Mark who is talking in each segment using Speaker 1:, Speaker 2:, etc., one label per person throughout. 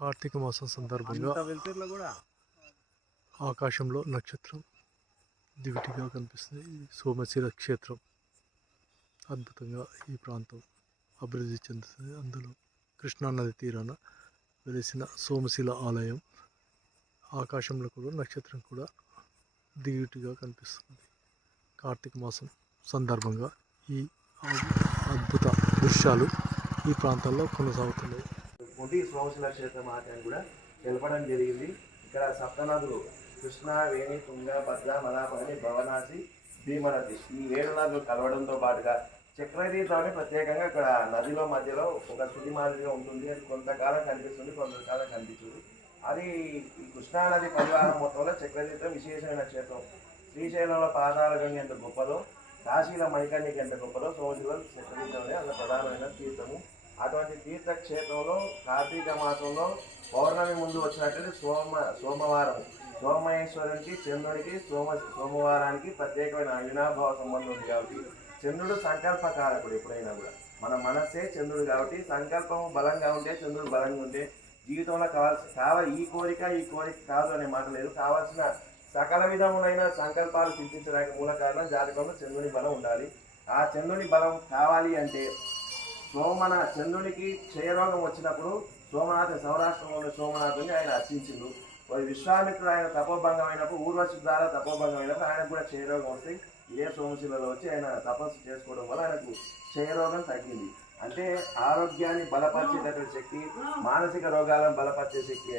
Speaker 1: కార్తీక మాసం సందర్భంగా ఆకాశంలో నక్షత్రం దివిటిగా కనిపిస్తుంది. ఈ సోమశిల క్షేత్రం అద్భుతంగా ఈ ప్రాంతం అభివృద్ధి చెందుతుంది. అందులో కృష్ణానది తీరాన వెలిసిన సోమశిల ఆలయం ఆకాశంలో కూడా నక్షత్రం కూడా దివిటిగా కనిపిస్తుంది. కార్తీక మాసం సందర్భంగా ఈ అద్భుత దృశ్యాలు ఈ ప్రాంతాల్లో కొనసాగుతున్నాయి.
Speaker 2: ఉండి సోమశిల క్షేత్ర మహాత్యాన్ని కూడా తెలపడం జరిగింది. ఇక్కడ సప్తనదులు కృష్ణ వేణి తుంగ భద్ర మలాపల్లి భవనాసి భీమనది ఈ ఏడు నదులు కలవడంతో పాటుగా చక్రతీర్థాన్ని ప్రత్యేకంగా ఇక్కడ నదిలో మధ్యలో ఒక శుద్ధి మాదిరిగా ఉంటుంది. అది కొంతకాలం కనిపిస్తుంది కొంతకాలం కనిపించదు. అది ఈ కృష్ణానది పరివాహం మొత్తంలో చక్రతీర్థం విశేషమైన క్షేత్రం. శ్రీశైలంలో పాదాల గంగ ఎంత గొప్పదో కాశీల మణికర్ణికి ఎంత గొప్పదో సోమశిల చక్రతీర్థమే అంత ప్రధానమైన తీర్థము. అటువంటి తీర్థక్షేత్రంలో కార్తీక మాసంలో పౌర్ణమి ముందు వచ్చినట్టు సోమ సోమవారం. సోమేశ్వరునికి చంద్రుడికి సోమ సోమవారానికి ప్రత్యేకమైన అవినాభావ సంబంధం ఉంది కాబట్టి చంద్రుడు సంకల్పకారకుడు ఎప్పుడైనా కూడా. మన మనస్సే చంద్రుడు కాబట్టి సంకల్పం బలంగా ఉంటే చంద్రుడు బలంగా ఉంటే జీవితంలో కావాల్సి కావాలి ఈ కోరిక ఈ కోరిక కాదు అనే మాట లేదు. కావాల్సిన సకల విధములైన సంకల్పాలు సిద్ధించడానికి మూల కారణం జాతకంలో చంద్రుని బలం ఉండాలి. ఆ చంద్రుని బలం కావాలి అంటే సోమన చంద్రునికి క్షయరోగం వచ్చినప్పుడు సోమనాథ సౌరాష్ట్రంలోని సోమనాథుని ఆయన అర్చించిండు మరి విశ్వామిత్రుడు ఆయన తపోభంగమైనప్పుడు ఊర్వశి ద్వారా తపోభంగమైనప్పుడు ఆయనకు కూడా క్షయరోగం వస్తే ఇదే సోమశిలలో వచ్చి ఆయన తపస్సు చేసుకోవడం వల్ల ఆయనకు క్షయరోగం తగ్గింది. అంటే ఆరోగ్యాన్ని బలపరిచేటటువంటి శక్తి మానసిక రోగాలను బలపరిచే శక్తి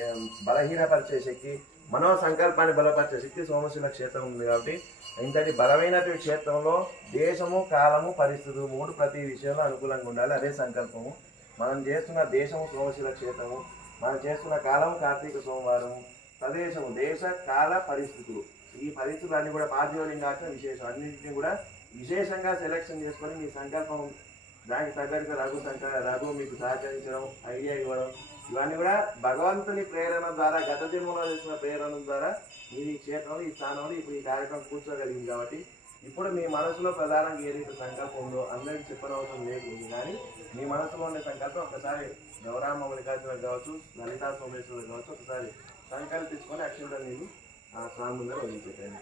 Speaker 2: బలహీనపరిచే శక్తి మనో సంకల్పాన్ని బలపరిచే శక్తి సోమశిల క్షేత్రం ఉంది కాబట్టి ఇంతటి బలమైనటువంటి క్షేత్రంలో దేశము కాలము పరిస్థితులు మూడు ప్రతి విషయంలో అనుకూలంగా ఉండాలి. అదే సంకల్పము. మనం చేస్తున్న దేశము సోమశిల క్షేత్రము. మనం చేస్తున్న కాలము కార్తీక సోమవారం ప్రదేశము దేశ కాల పరిస్థితులు. ఈ పరిస్థితులు అన్ని కూడా పార్థివలింగాచిన విశేషం. అన్నింటినీ కూడా విశేషంగా సెలెక్షన్ చేసుకొని మీ సంకల్పం దానికి తగ్గట్టుగా రఘు సంకర రఘు మీకు సహకరించడం ఐడియా ఇవ్వడం ఇవన్నీ కూడా భగవంతుని ప్రేరణ ద్వారా గత జన్మలో చేసిన ప్రేరణ ద్వారా మీరు ఈ క్షేత్రంలో ఈ స్థానంలో ఇప్పుడు ఈ కార్యక్రమం కూర్చోగలిగింది కాబట్టి ఇప్పుడు మీ మనసులో ప్రధానంగా ఏదైతే సంకల్పం ఉందో అందరికీ చెప్పనవసరం లేదు కానీ మీ మనసులో ఉండే సంకల్పం ఒకసారి గౌరామ మల్లికార్జున కావచ్చు లలితా సోమేశ్వరుడు కావచ్చు ఒకసారి సంకల్పించుకొని అక్షంతలు నేను ఆ స్వామి ముందర వదిలిపెట్టండి.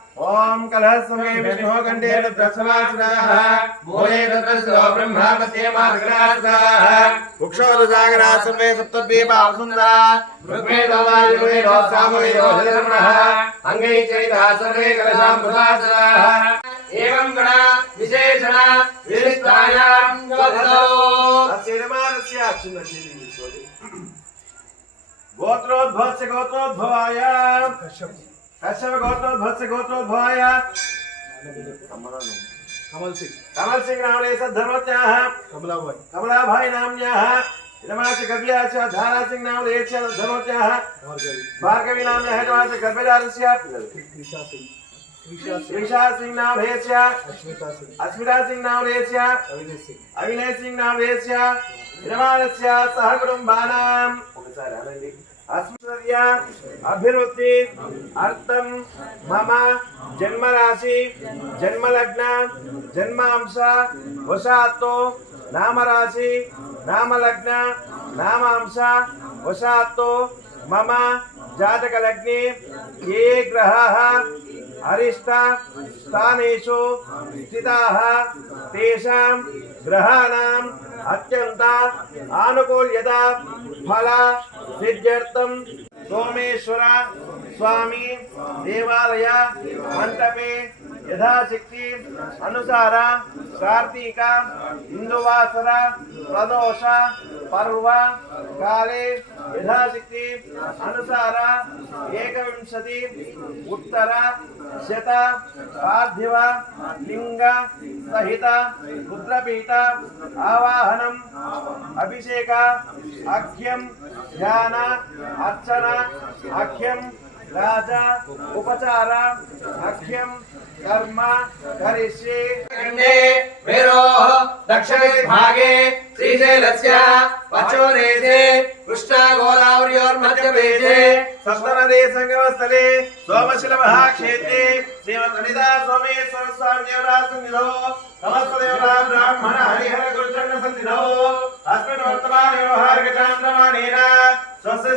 Speaker 2: ओम कलह विष्णु गंडे प्रसवासुराः मोहे तत्रस्लो ब्रह्मा मते मार्गरासुराः उक्षोद जागरासुमे सप्तद्वे पावसुन्दरा ऋग्वेद वायुवे रोसामुवे रोहलकर्णः अंगे चैता सर्वे कलशामृतासुराः एवं गणा विशेषणा विरिक्तायां कथो असिरमानस्य अक्षिणशीलि विश्वदे गोत्रोद्भवस्य गोत्रोद्भवाय। कश्यप। కశ్యప గోత్రోద్భవస్య గోత్రోద్భవాయ
Speaker 3: कमल सिंह
Speaker 2: कमल सिंह नामने धर्मत्याः
Speaker 3: कमलाबाई
Speaker 2: कमलाभाई नाम्न्याः यजमानस्य गव्यास्य धारा सिंह नामने धर्मत्याः
Speaker 3: भार्गवी
Speaker 2: भार्गवी नाम्न्याः यजमानस्य गव्यजातस्य
Speaker 3: ईशा सिंह ईशा सिंह
Speaker 2: श्रीशा सिंह नामधेयस्य
Speaker 3: अश्मिता सिंह
Speaker 2: अस्मिता सिंह नामधेयस्य
Speaker 3: अविनेश सिंह
Speaker 2: अविनय सिंह नामधेयस्य यजमानस्य सह कुटुम्बानाम् ఒకసారి అనండి अस्मदया अभिरुचि अर्थम मम जन्म राशि जन्म लग्न जन्म अंश वसातो नाम राशि नाम लग्न नाम अंश वसातो मम जातक लग्ने ये ग्रह, अरिष्ट, स्थानेषु स्थिताः, तेषां ग्रहाणाम् अत्यन्ता आनुकूल्यता, फला సిద్ధ్యర్థం సోమేశ్వర స్వామి దేవాలయ మంటపే యథాశక్తి అనుసార కార్తీక ఇందువాసర ప్రదోష పర్వ కాలే యథాశక్తి అనుసార ఏకవింశతి ఉత్తర శత పార్థివ లింగ सहित रुद्रपीठ आवाहन अभिषेक, अख्यम ध्यान अर्चना, अख्यम, राजा, उपचार, अख्यम दक्षिण भागे
Speaker 4: श्रीशैल से पचोरे से श्रीशैलस्य पचोरेधे पृष्ठागोल
Speaker 2: సప్తనదే సంగమస్థలే సోమశిల మహాక్షేత్రే శ్రీమదనిదా సోమేశ్వర స్వామి దేవరా సన్నిధో సమస్త దేవరా బ్రాహ్మణ హరిహర గురుచరణ సన్నిధో అస్మిన్ వర్తమాన వ్యవహారిక చాంద్రమానేన స్వస్య